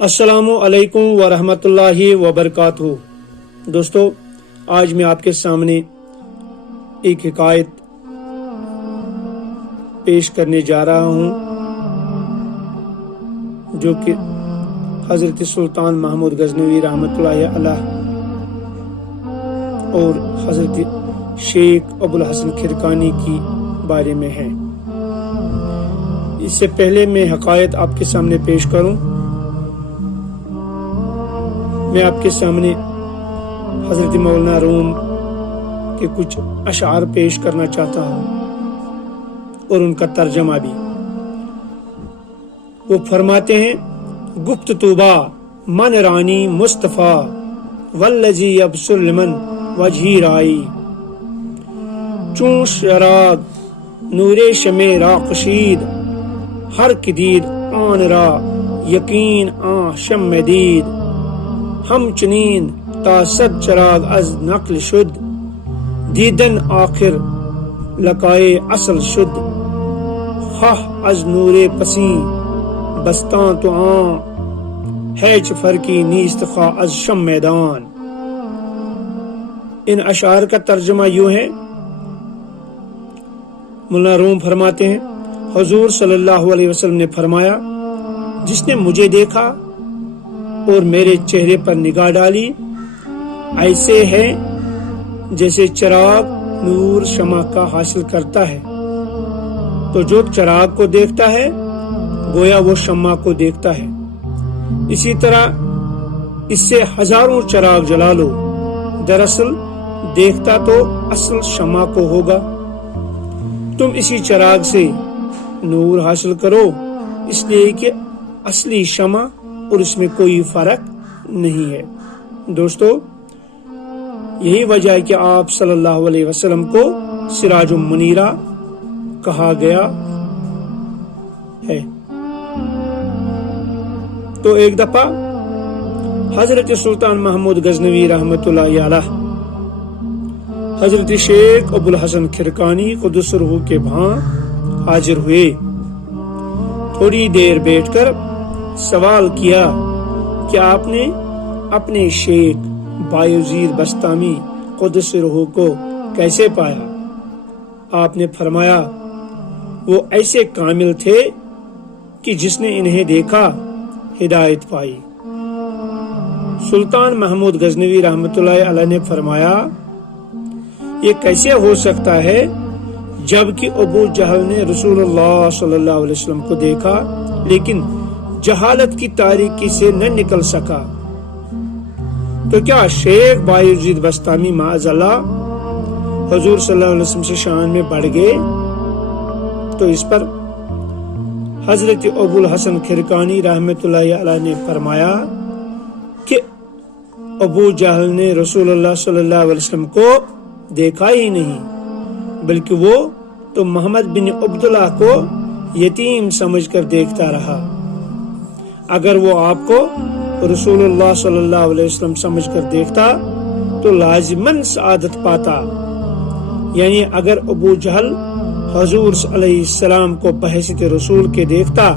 السلام علیکم ورحمۃ اللہ وبرکاتہ۔ دوستو، آج میں آپ کے سامنے ایک حکایت پیش کرنے جا رہا ہوں جو کہ حضرت سلطان محمود غزنوی رحمۃ اللہ علیہ اور حضرت شیخ ابو الحسن کھرکانی کی بارے میں ہے۔ اس سے پہلے میں حکایت آپ کے سامنے پیش کروں، میں آپ کے سامنے حضرت مولانا روم کے کچھ اشعار پیش کرنا چاہتا ہوں اور ان کا ترجمہ بھی۔ وہ فرماتے ہیں: گفت طوبا من رانی مصطفیٰ والذی یبصر لمن وجہی رائی، چون شراغ نور شمع را کشید، ہر کدید آن را یقین آن شمع دید، ہم چنین تا صد چراغ از نقل شد، دیدن آخر لقائے اصل شد، خواہ از نور پسین بستان تو آن، ہیچ فرقی نیست خواہ از شم میدان۔ ان اشعار کا ترجمہ یوں ہے۔ مولانا روم فرماتے ہیں، حضور صلی اللہ علیہ وسلم نے فرمایا، جس نے مجھے دیکھا اور میرے چہرے پر نگاہ ڈالی، ایسے ہے جیسے چراغ نور شمع کا حاصل کرتا ہے، تو جو چراغ کو دیکھتا ہے گویا وہ شمع کو دیکھتا ہے۔ اسی طرح اس سے ہزاروں چراغ جلا لو، دراصل دیکھتا تو اصل شمع کو ہوگا۔ تم اسی چراغ سے نور حاصل کرو، اس لیے کہ اصلی شمع اور اس میں کوئی فرق نہیں ہے۔ دوستو، یہی وجہ ہے کہ آپ صلی اللہ علیہ وسلم کو سراج منیرہ کہا گیا ہے۔ تو ایک دفعہ حضرت سلطان محمود غزنوی رحمۃ اللہ علیہ حضرت شیخ ابو الحسن کھرکانی قدس روح کے بھاں حاضر ہوئے۔ تھوڑی دیر بیٹھ کر سوال کیا کہ آپ نے اپنے شیخ بایزید بستامی قدس روح کو کیسے پایا؟ آپ نے فرمایا، وہ ایسے کامل تھے کہ جس نے انہیں دیکھا ہدایت پائی۔ سلطان محمود غزنوی رحمۃ اللہ علیہ نے فرمایا، یہ کیسے ہو سکتا ہے جبکہ ابو جہل نے رسول اللہ صلی اللہ علیہ وسلم کو دیکھا لیکن جہالت کی تاریکی سے نہ نکل سکا؟ تو کیا شیخ بایزید بستامی معاذ اللہ حضور صلی اللہ علیہ وسلم سے شان میں بڑھ گئے؟ تو اس پر حضرت ابو الحسن کھرکانی رحمۃ اللہ علیہ نے فرمایا کہ ابو جہل نے رسول اللہ صلی اللہ علیہ وسلم کو دیکھا ہی نہیں، بلکہ وہ تو محمد بن عبداللہ کو یتیم سمجھ کر دیکھتا رہا۔ اگر وہ آپ کو رسول اللہ صلی اللہ علیہ وسلم سمجھ کر دیکھتا تو لازماً سعادت پاتا۔ یعنی اگر ابو جہل حضور علیہ السلام کو بحیثیت رسول کے دیکھتا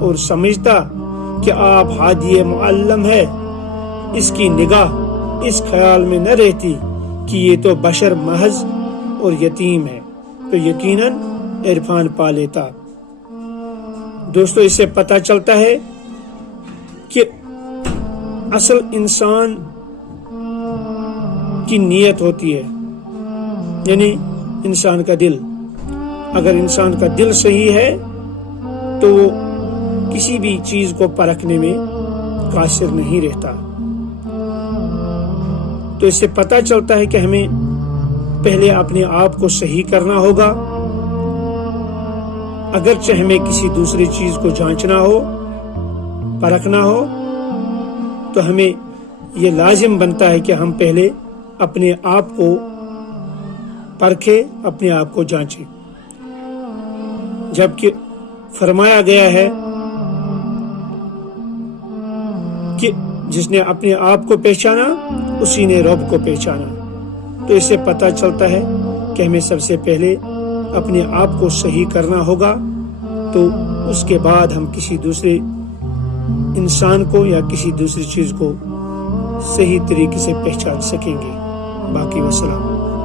اور سمجھتا کہ آپ ہادی معلم ہے، اس کی نگاہ اس خیال میں نہ رہتی کہ یہ تو بشر محض اور یتیم ہے، تو یقیناً عرفان پا لیتا۔ دوستو، اس سے پتہ چلتا ہے کہ اصل انسان کی نیت ہوتی ہے، یعنی انسان کا دل۔ اگر انسان کا دل صحیح ہے تو وہ کسی بھی چیز کو پرکھنے میں قاصر نہیں رہتا۔ تو اس سے پتہ چلتا ہے کہ ہمیں پہلے اپنے آپ کو صحیح کرنا ہوگا۔ اگرچہ ہمیں کسی دوسری چیز کو جانچنا ہو، پرکھنا ہو، تو ہمیں یہ لازم بنتا ہے کہ ہم پہلے اپنے آپ کو پرکھیں، اپنے آپ کو جانچیں۔ جبکہ فرمایا گیا ہے کہ جس نے اپنے آپ کو پہچانا اسی نے رب کو پہچانا۔ تو اس سے پتہ چلتا ہے کہ ہمیں سب سے پہلے اپنے آپ کو صحیح کرنا ہوگا، تو اس کے بعد ہم کسی دوسرے انسان کو یا کسی دوسری چیز کو صحیح طریقے سے پہچان سکیں گے. باقی وسلام.